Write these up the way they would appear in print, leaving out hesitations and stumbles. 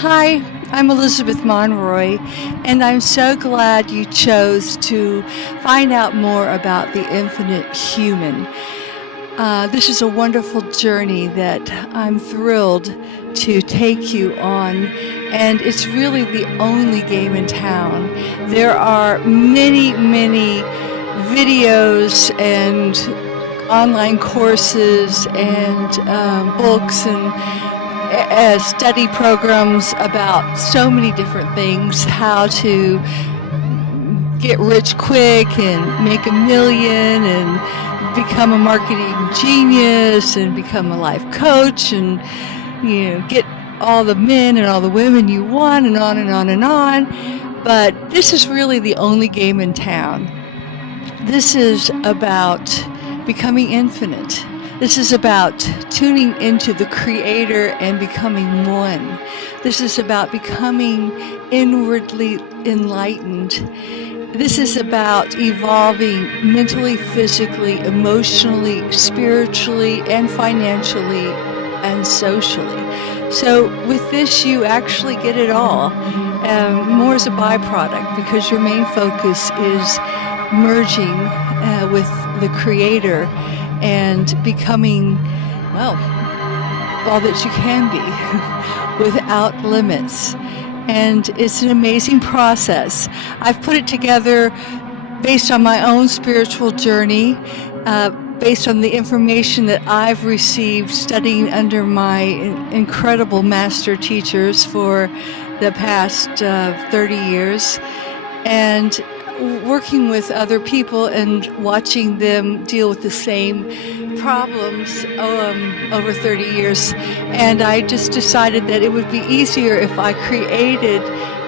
Hi, I'm Elizabeth Monroy, and I'm so glad you chose to find out more about the infinite human. This is a wonderful journey that I'm thrilled to take you on, and it's really the only game in town. There are many, many videos and online courses and books and study programs about so many different things, how to get rich quick and make a million and become a marketing genius and become a life coach and get all the men and all the women you want, and on and on and on. But this is really the only game in town. This is about becoming infinite. This is about tuning into the Creator and becoming one. This is about becoming inwardly enlightened. This is about evolving mentally, physically, emotionally, spiritually, and financially, and socially. So with this, you actually get it all. More as a byproduct, because your main focus is merging with the Creator and becoming, well, all that you can be without limits. And it's an amazing process. I've put it together based on my own spiritual journey, based on the information that I've received studying under my incredible master teachers for the past 30 years, and working with other people and watching them deal with the same problems over 30 years. And I just decided that it would be easier if I created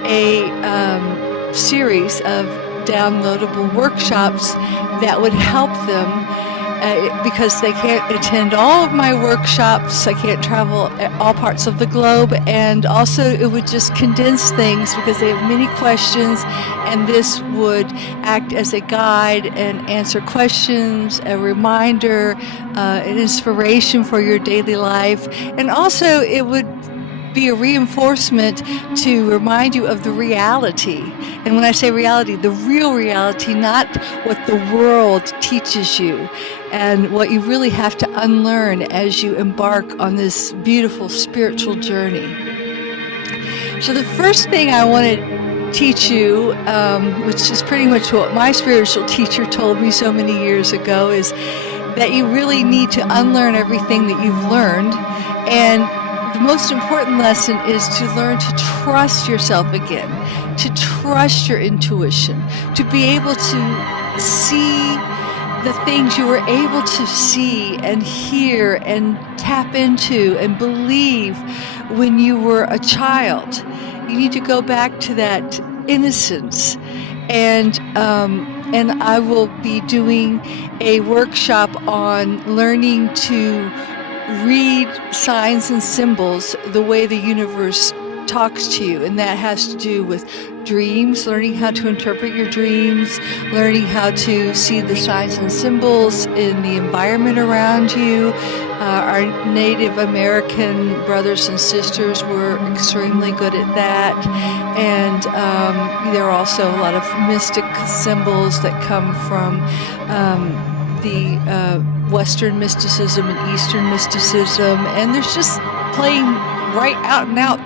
a series of downloadable workshops that would help them, because they can't attend all of my workshops. I can't travel all parts of the globe, and also it would just condense things because they have many questions, and this would act as a guide and answer questions, a reminder, an inspiration for your daily life, and also it would be a reinforcement to remind you of the reality. And when I say reality, the real reality, not what the world teaches you, and what you really have to unlearn as you embark on this beautiful spiritual journey. So the first thing I want to teach you, which is pretty much what my spiritual teacher told me so many years ago, is that you really need to unlearn everything that you've learned. And the most important lesson is to learn to trust yourself again, to trust your intuition, to be able to see the things you were able to see and hear and tap into and believe when you were a child. You need to go back to that innocence. And I will be doing a workshop on learning to read signs and symbols the way the universe talks to you, and that has to do with dreams, learning how to interpret your dreams, learning how to see the signs and symbols in the environment around you. Our Native American brothers and sisters were extremely good at that, and there are also a lot of mystic symbols that come from the Western mysticism and Eastern mysticism, and there's just plain right out and out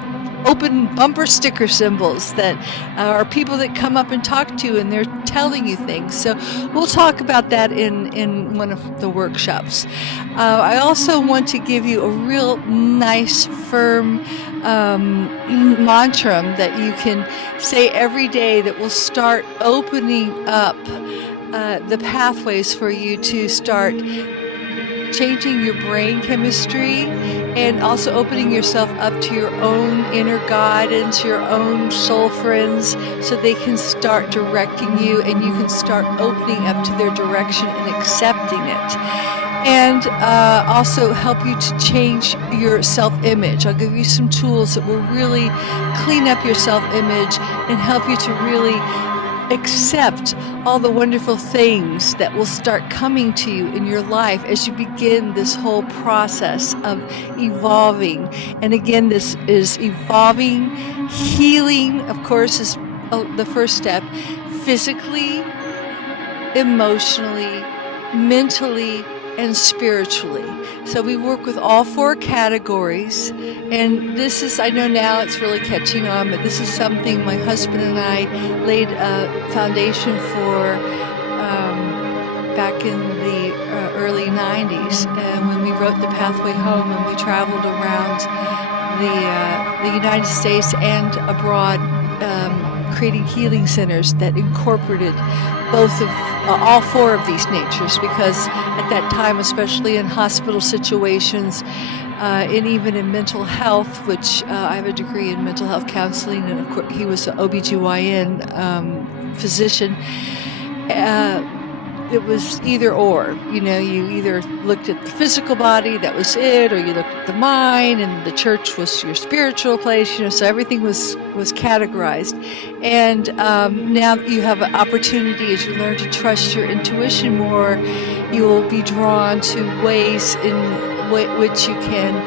open bumper sticker symbols that are people that come up and talk to you, and they're telling you things. So we'll talk about that in one of the workshops. I also want to give you a real nice, firm mantra that you can say every day that will start opening up the pathways for you to start changing your brain chemistry, and also opening yourself up to your own inner guidance, your own soul friends, so they can start directing you and you can start opening up to their direction and accepting it. And also help you to change your self-image. I'll give you some tools that will really clean up your self-image and help you to really accept all the wonderful things that will start coming to you in your life as you begin this whole process of evolving. And again, this is evolving. Healing, of course, is the first step. Physically, emotionally, mentally, and spiritually. So we work with all 4 categories, and this is, I know now it's really catching on, but this is something my husband and I laid a foundation for back in the early 90s, when we wrote The Pathway Home, and we traveled around the United States and abroad, creating healing centers that incorporated both of all 4 of these natures, because at that time, especially in hospital situations, and even in mental health, which I have a degree in mental health counseling, and of course he was an OBGYN physician, it was either or. You either looked at the physical body, that was it, or you looked at the mind, and the church was your spiritual place, so everything was categorized. And now you have an opportunity, as you learn to trust your intuition more, you will be drawn to ways in which you can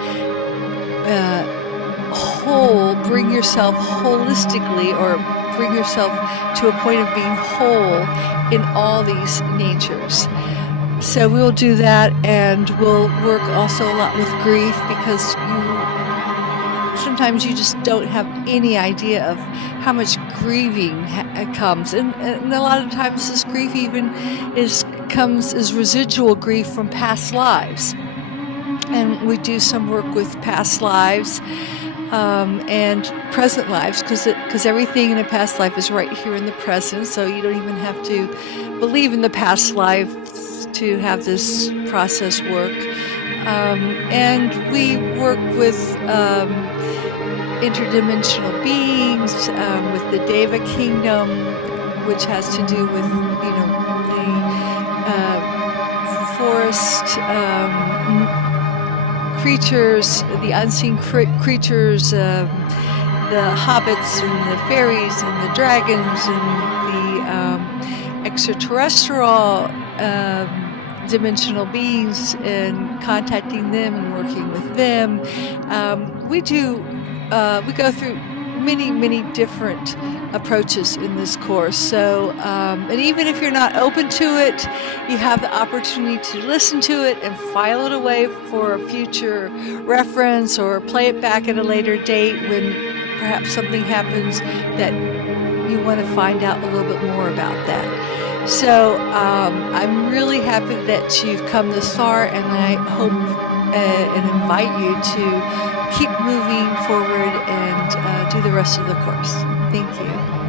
bring yourself holistically, or bring yourself to a point of being whole in all these natures. So we'll do that, and we'll work also a lot with grief, because sometimes you just don't have any idea of how much grieving comes, and a lot of times this grief even comes as residual grief from past lives. And we do some work with past lives and present lives, because everything in a past life is right here in the present, so you don't even have to believe in the past life to have this process work. And we work with interdimensional beings, with the Deva Kingdom, which has to do with the forest creatures, the unseen creatures, the hobbits and the fairies and the dragons and the extraterrestrial dimensional beings, and contacting them and working with them. We go through many different approaches in this course. So, and even if you're not open to it, you have the opportunity to listen to it and file it away for a future reference, or play it back at a later date when perhaps something happens that you want to find out a little bit more about that. So I'm really happy that you've come this far, and I hope and invite you to keep moving forward and do the rest of the course. Thank you.